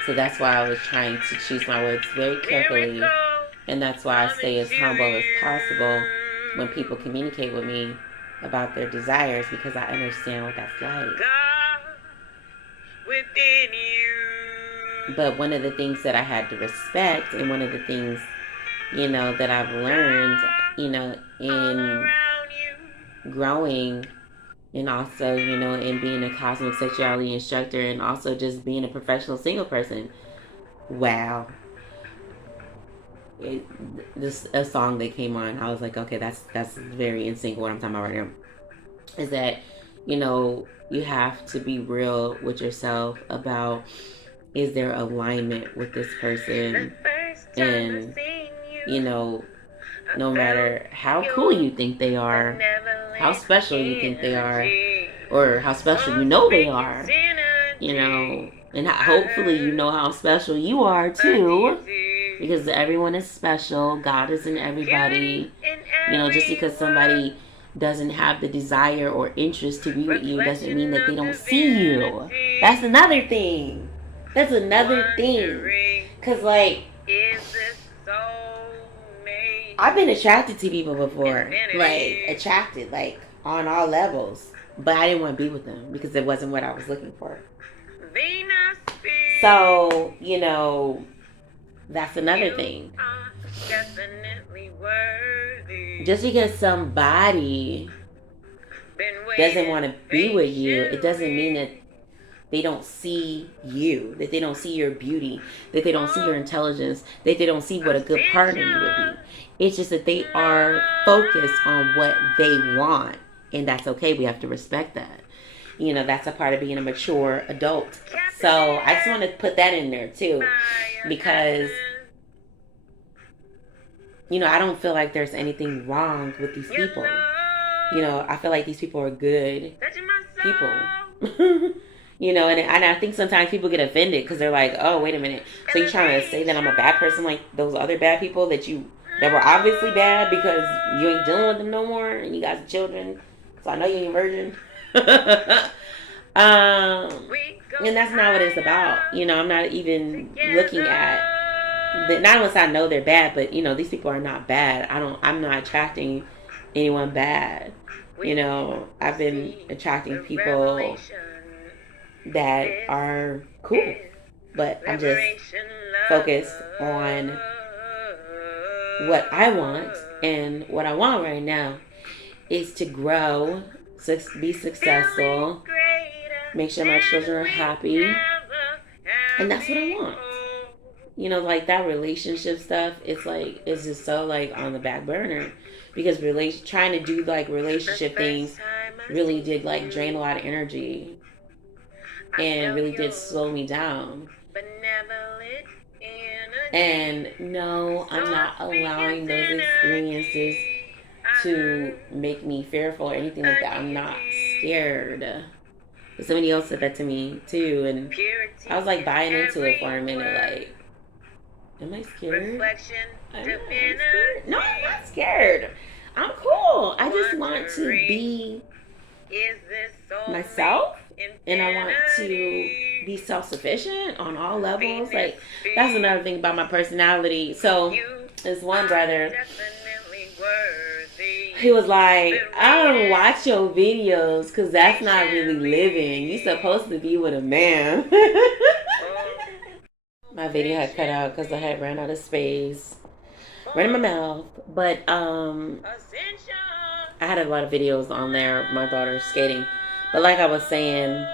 So that's why I was trying to choose my words very carefully. And that's why I stay as humble as possible when people communicate with me about their desires, because I understand what that's like. But one of the things that I had to respect, and one of the things, that I've learned, in growing, and also, in being a cosmic sexuality instructor, and also just being a professional single person. Wow. A song that came on, I was like, okay, that's very in sync with what I'm talking about right now. Is that, you have to be real with yourself about, is there alignment with this person? And, no matter how cool you think they are, how special you think they are, or how special they are, and hopefully how special you are too, because everyone is special. God is in everybody. Just because somebody doesn't have the desire or interest to be with you doesn't mean that they don't see you. That's another thing. Because, like, I've been attracted to people before. Like, attracted, like, on all levels. But I didn't want to be with them because it wasn't what I was looking for. So, that's another thing. Just because somebody doesn't want to be with you, it doesn't mean that they don't see you, that they don't see your beauty, that they don't see your intelligence, that they don't see what a good partner you would be. It's just that they are focused on what they want, and that's okay. We have to respect that. That's a part of being a mature adult. So I just want to put that in there too, because I don't feel like there's anything wrong with these people. I feel like these people are good people. And I think sometimes people get offended because they're like, oh, wait a minute. So you're trying to say that I'm a bad person like those other bad people that you that were obviously bad because you ain't dealing with them no more and you guys are children. So I know you ain't virgin. And that's not what it's about. I'm not even looking at not unless I know they're bad, but these people are not bad. I'm not attracting anyone bad. I've been attracting people that are cool, but I'm just focused on what I want, and what I want right now is to grow, be successful, make sure my children are happy, and that's what I want. Like that relationship stuff, it's just so like on the back burner because trying to do like relationship things really did like drain a lot of energy and really did slow me down. And no, I'm not allowing those experiences to make me fearful or anything like that. I'm not scared. But somebody else said that to me too, and I was like buying into it for a minute. Like, am I scared? I'm scared. No, I'm not scared. I'm cool. I just want to be myself, and I want to be self-sufficient on all levels. Like, that's another thing about my personality. So this one brother, he was like, I don't watch your videos because that's not really living. You're supposed to be with a man. My video had cut out because I had ran out of space, ran in my mouth. But I had a lot of videos on there of my daughter skating. But like I was saying,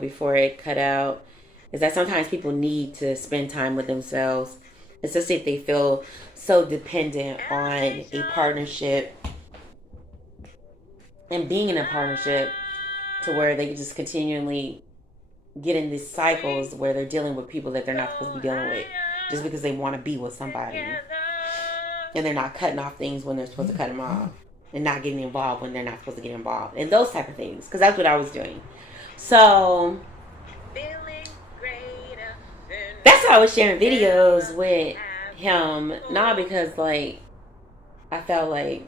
before it cut out, is that sometimes people need to spend time with themselves, especially if they feel so dependent on a partnership and being in a partnership to where they just continually get in these cycles where they're dealing with people that they're not supposed to be dealing with just because they want to be with somebody, and they're not cutting off things when they're supposed to cut them off, and not getting involved when they're not supposed to get involved, and those type of things, because that's what I was doing. So that's why I was sharing videos with him, not because like I felt like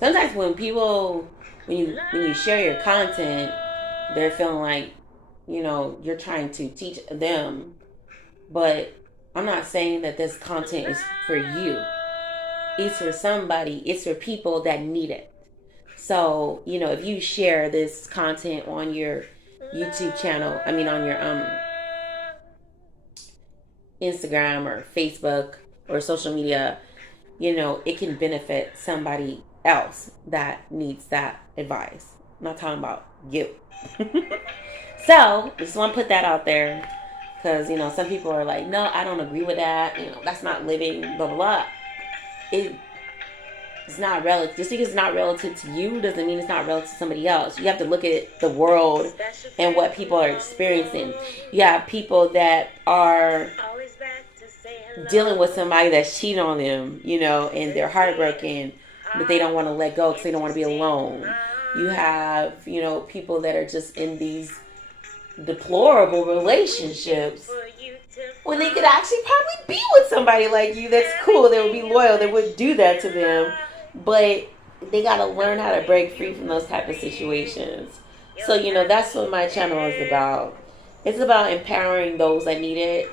sometimes when you share your content, they're feeling like you're trying to teach them, but I'm not saying that this content is for you. It's for somebody. It's for people that need it. So if you share this content on your YouTube channel, on your Instagram or Facebook or social media, it can benefit somebody else that needs that advice. I'm not talking about you. So just want to put that out there because some people are like, no, I don't agree with that. That's not living. Blah blah blah. It's not relative. Just because it's not relative to you doesn't mean it's not relative to somebody else. You have to look at the world and what people are experiencing. You have people that are dealing with somebody that's cheating on them, and they're heartbroken, but they don't want to let go because they don't want to be alone. You have, people that are just in these deplorable relationships when they could actually probably be with somebody like you that's cool, they would be loyal, they would do that to them, but they got to learn how to break free from those type of situations. So, that's what my channel is about. It's about empowering those that need it.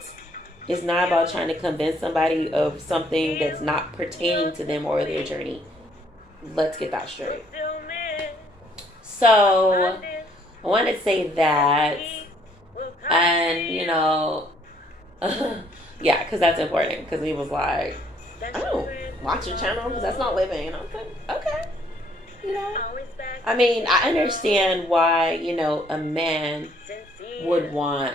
It's not about trying to convince somebody of something that's not pertaining to them or their journey. Let's get that straight. So, I want to say that, and, yeah, because that's important, because he was like, I don't watch your channel because that's not living. And I was like, okay. I understand why, a man would want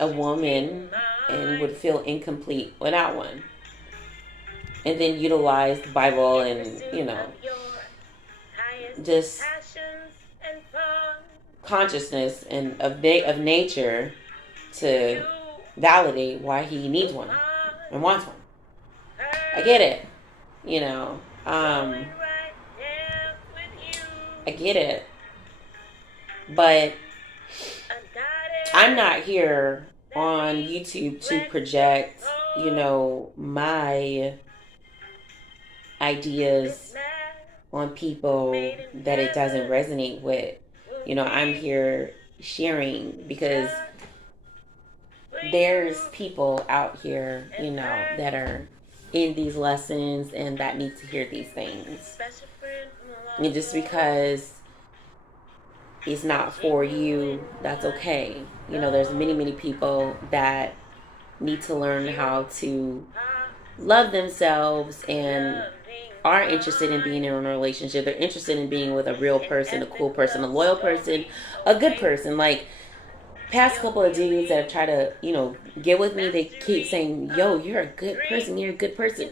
a woman and would feel incomplete without one. And then utilize the Bible and, just consciousness and of nature to validate why he needs one and wants one. I get it. I get it. But I'm not here on YouTube to project my ideas on people that it doesn't resonate with. I'm here sharing because there's people out here, that are in these lessons and that need to hear these things. And just because it's not for you, that's okay. There's many, many people that need to learn how to love themselves and are interested in being in a relationship. They're interested in being with a real person, a cool person, a loyal person, a good person. Like, past couple of dudes that have tried to, get with me, they keep saying, yo, you're a good person, you're a good person.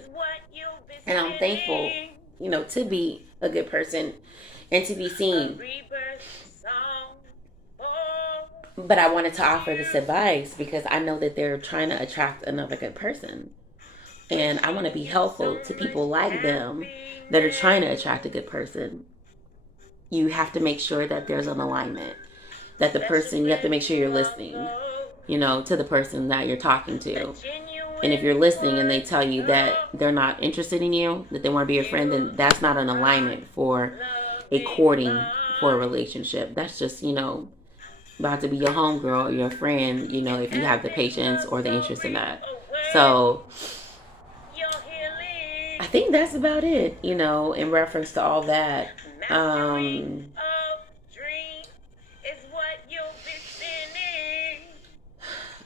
And I'm thankful, to be a good person and to be seen. But I wanted to offer this advice because I know that they're trying to attract another good person. And I want to be helpful to people like them that are trying to attract a good person. You have to make sure that there's an alignment. That the person, you have to make sure you're listening, to the person that you're talking to. And if you're listening and they tell you that they're not interested in you, that they want to be your friend, then that's not an alignment for a courting for a relationship. That's just, about to be your homegirl or your friend, if you have the patience or the interest in that. So I think that's about it, in reference to all that.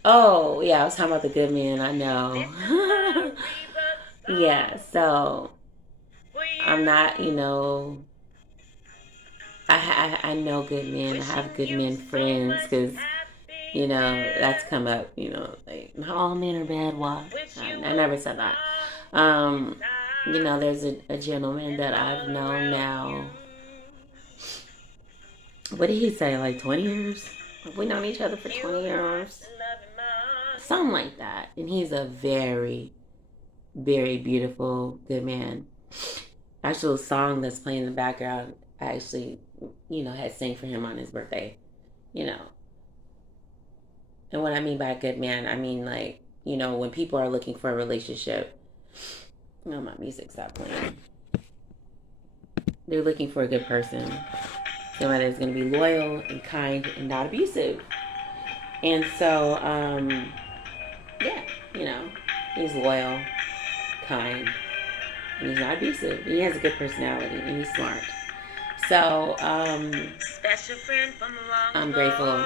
Oh, yeah, I was talking about the good men, I know. Yeah, so I'm not, I know good men. I have good men friends because, that's come up, like, not all men are bad. Why? I never said that. There's a gentleman that I've known now. What did he say? Like 20 years? We've known each other for 20 years. Something like that. And he's a very, very beautiful, good man. Actual song that's playing in the background, I actually, had sang for him on his birthday. And what I mean by a good man, I mean, like, when people are looking for a relationship, my music stopped playing. They're looking for a good person. Somebody that's going to be loyal and kind and not abusive. And so, yeah, he's loyal, kind, and he's not abusive. He has a good personality and he's smart. So, I'm grateful,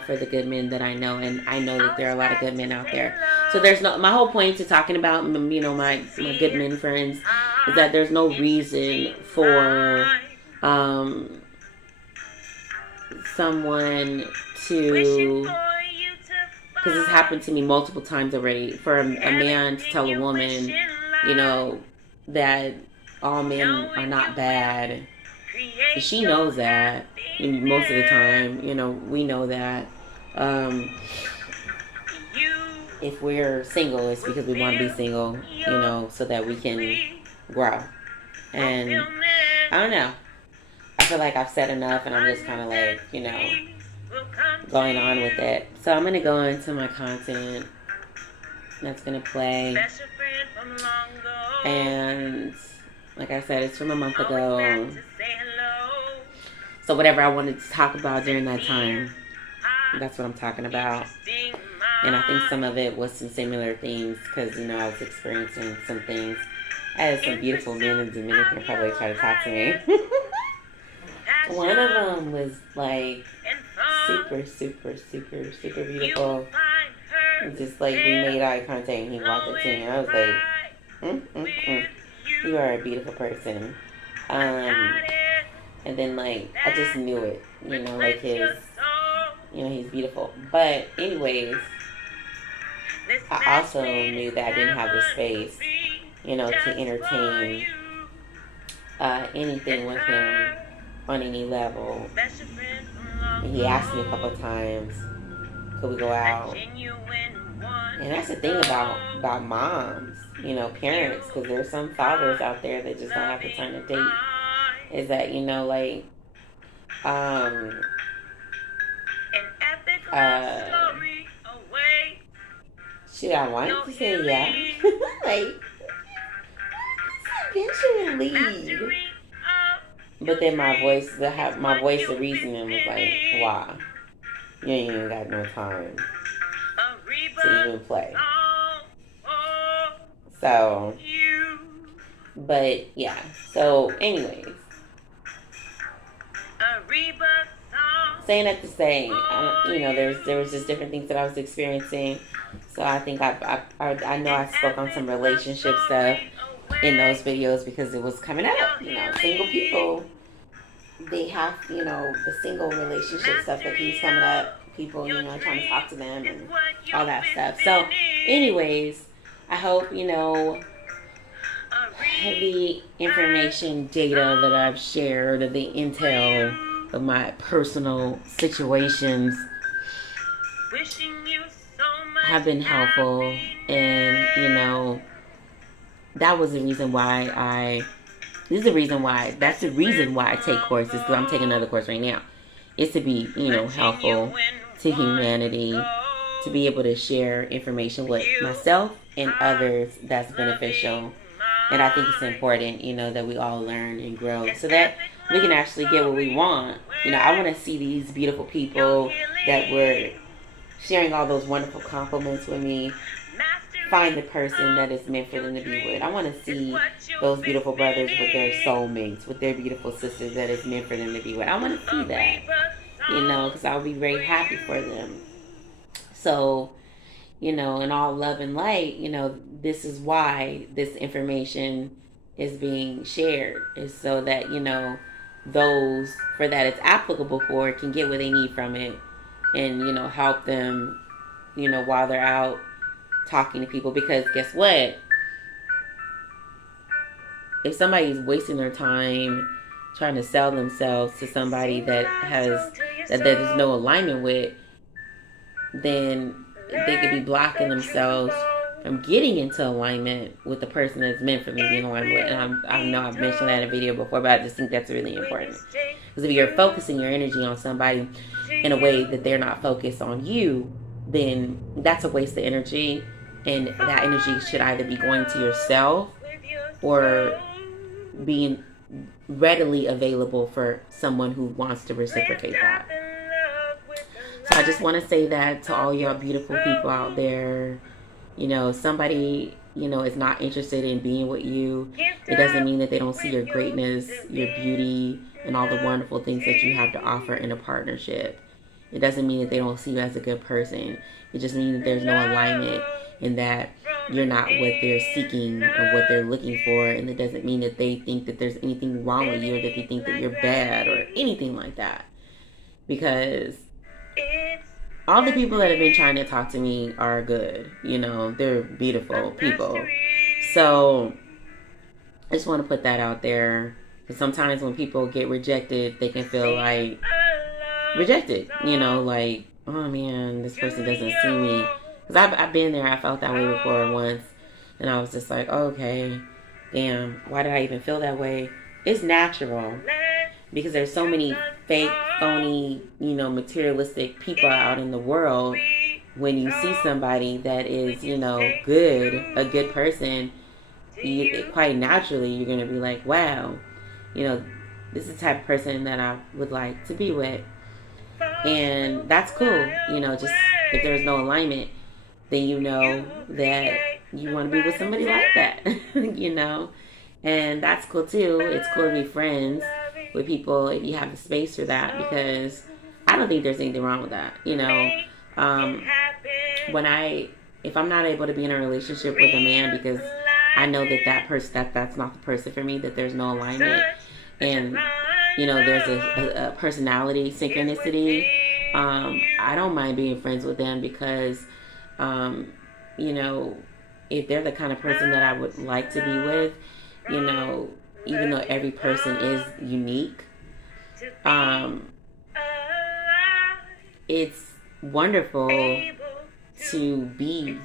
for the good men that I know, and I know that there are a lot of good men out there. So there's my whole point to talking about, my good men friends is that there's no reason for, someone to, because it's happened to me multiple times already, for a man to tell a woman, that all men are not bad. She knows that most of the time, we know that. If we're single, it's because we want to be single, so that we can grow. And I don't know. I feel like I've said enough and I'm just kind of like, going on with it. So I'm going to go into my content that's going to play. And like I said, it's from a month ago. So whatever I wanted to talk about during that time, that's what I'm talking about. And I think some of it was some similar things because, I was experiencing some things. I had some beautiful men in Dominican Republic try to talk to me. One of them was like super, super, super, super beautiful. Just like we made eye contact and he walked up to me. I was like, you are a beautiful person. And then like I just knew it, like he's beautiful. But anyways, I also knew that I didn't have the space, to entertain anything with him on any level. And he asked me a couple of times, could we go out? And that's the thing about moms, parents, because there's some fathers out there that just don't have the time to date. Is that, Shoot, I wanted to say yeah. Like, eventually. But then my voice, the reasoning was like, why? You ain't even got no time to even play. So, but yeah. So, anyways, saying that to say, there was just different things that I was experiencing. So I think I know I spoke on some relationship stuff in those videos because it was coming up. Single people, they have, the single relationship stuff that keeps coming up. People, trying to talk to them and all that stuff. So, anyways, I hope, the information data that I've shared, the intel of my personal situations have been helpful. And, that was the reason why that's the reason why I take courses, because I'm taking another course right now. It's to be, helpful to humanity, to be able to share information with myself and others that's beneficial. And I think it's important, that we all learn and grow so that we can actually get what we want. I want to see these beautiful people that were sharing all those wonderful compliments with me find the person that is meant for them to be with. I want to see those beautiful brothers with their soulmates, with their beautiful sisters that is meant for them to be with. I want to see that, because I'll be very happy for them. So, in all love and light, this is why this information is being shared, is so that, those for that it's applicable for can get what they need from it and, help them, while they're out talking to people. Because guess what? If somebody's wasting their time trying to sell themselves to somebody that there's no alignment with, then they could be blocking themselves from getting into alignment with the person that's meant for them to be in alignment with. And I know I've mentioned that in a video before, but I just think that's really important. Because if you're focusing your energy on somebody in a way that they're not focused on you, then that's a waste of energy. And that energy should either be going to yourself or being readily available for someone who wants to reciprocate that. So I just want to say that to all y'all beautiful people out there. Somebody, is not interested in being with you. It doesn't mean that they don't see your greatness, your beauty, and all the wonderful things that you have to offer in a partnership. It doesn't mean that they don't see you as a good person. It just means that there's no alignment and that you're not what they're seeking or what they're looking for. And it doesn't mean that they think that there's anything wrong with you or that they think that you're bad or anything like that. Because all the people that have been trying to talk to me are good. They're beautiful people. So I just want to put that out there. Because sometimes when people get rejected, they can feel like rejected. Like, oh man, this person doesn't see me. Because I've been there. I felt that way before once. And I was just like, okay, damn, why did I even feel that way? It's natural. Because there's so many fake, phony, materialistic people out in the world. When you see somebody that is, good, a good person, quite naturally, you're going to be like, wow, this is the type of person that I would like to be with. And that's cool. Just if there's no alignment, then you know that you want to be with somebody like that, and that's cool too. It's cool to be friends with people if you have the space for that, because I don't think there's anything wrong with that. If I'm not able to be in a relationship with a man because I know that that's not the person for me, that there's no alignment, and there's a personality synchronicity, I don't mind being friends with them because if they're the kind of person that I would like to be with, even though every person is unique, it's wonderful to be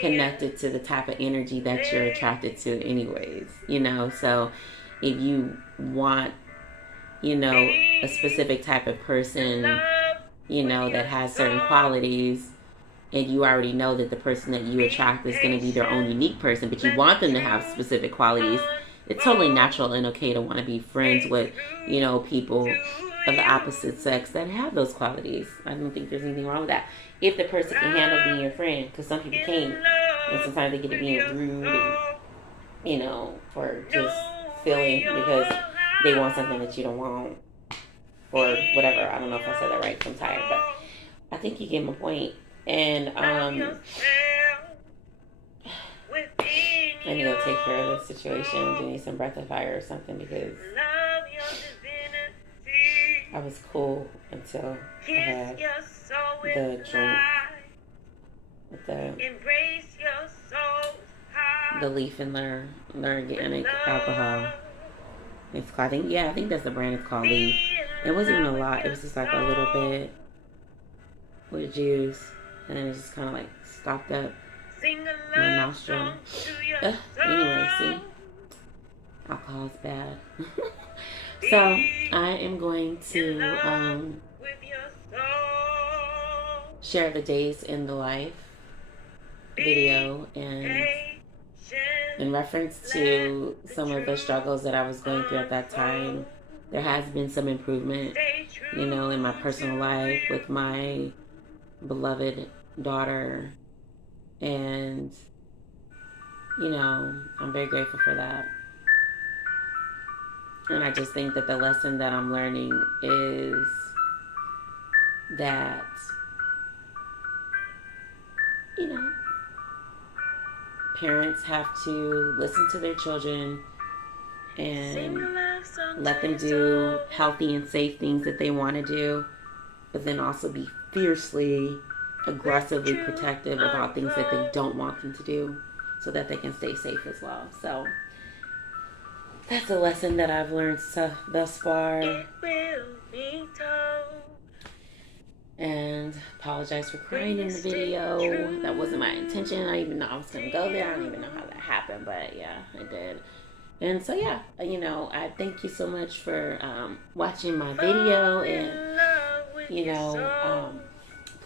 connected to the type of energy that you're attracted to anyways, so if you want, a specific type of person, that has certain qualities, and you already know that the person that you attract is going to be their own unique person, but you want them to have specific qualities, it's totally natural and okay to want to be friends with, people of the opposite sex that have those qualities. I don't think there's anything wrong with that. If the person can handle being your friend, because some people can't, and sometimes they get to being rude and, or just feeling because they want something that you don't want, or whatever. I don't know if I said that right. I'm tired, but I think you get my point. And I need to go take care of this situation. Do need some breath of fire or something, because I was cool until I had the drink with the leaf and organic alcohol. It's called, I think that's the brand. It's called Leaf. It wasn't even a lot. It was just like a little bit with juice, and then it just kind of like stopped up my nostril. Anyway, see, alcohol's bad. So I am going to share the days in the life video, and in reference to some of the struggles that I was going through at that time, there has been some improvement, in my personal life with my beloved daughter. And, I'm very grateful for that. And I just think that the lesson that I'm learning is that, parents have to listen to their children and let them do healthy and safe things that they want to do, but then also be fiercely, aggressively protective about things that they don't want them to do, so that they can stay safe as well. So that's a lesson that I've learned thus far. And apologize for crying in the video. That wasn't my intention. I didn't even know I was going to go there. I don't even know how that happened, but yeah, I did. And so yeah, I thank you so much for watching my video, and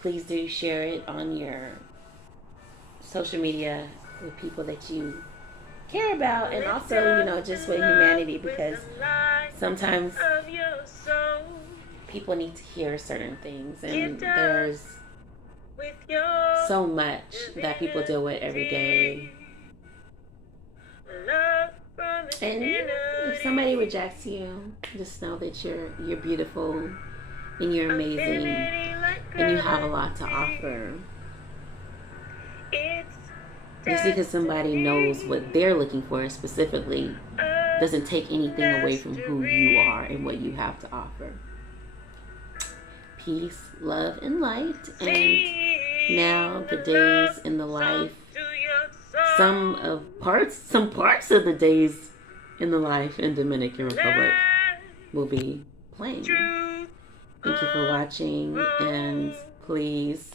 please do share it on your social media with people that you care about, and also just with humanity, because sometimes people need to hear certain things, and there's so much that people deal with every day. And if somebody rejects you, just know that you're beautiful and you're amazing, and you have a lot to offer. Just because somebody knows what they're looking for specifically doesn't take anything away from who you are and what you have to offer. Peace, love, and light. And now the days in the life, some parts of the days in the life in Dominican Republic will be playing. Thank you for watching, and please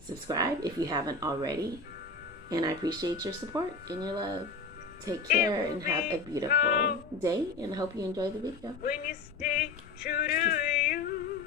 subscribe if you haven't already. And I appreciate your support and your love. Take care and have a beautiful day, and I hope you enjoy the video. When you stay true to you.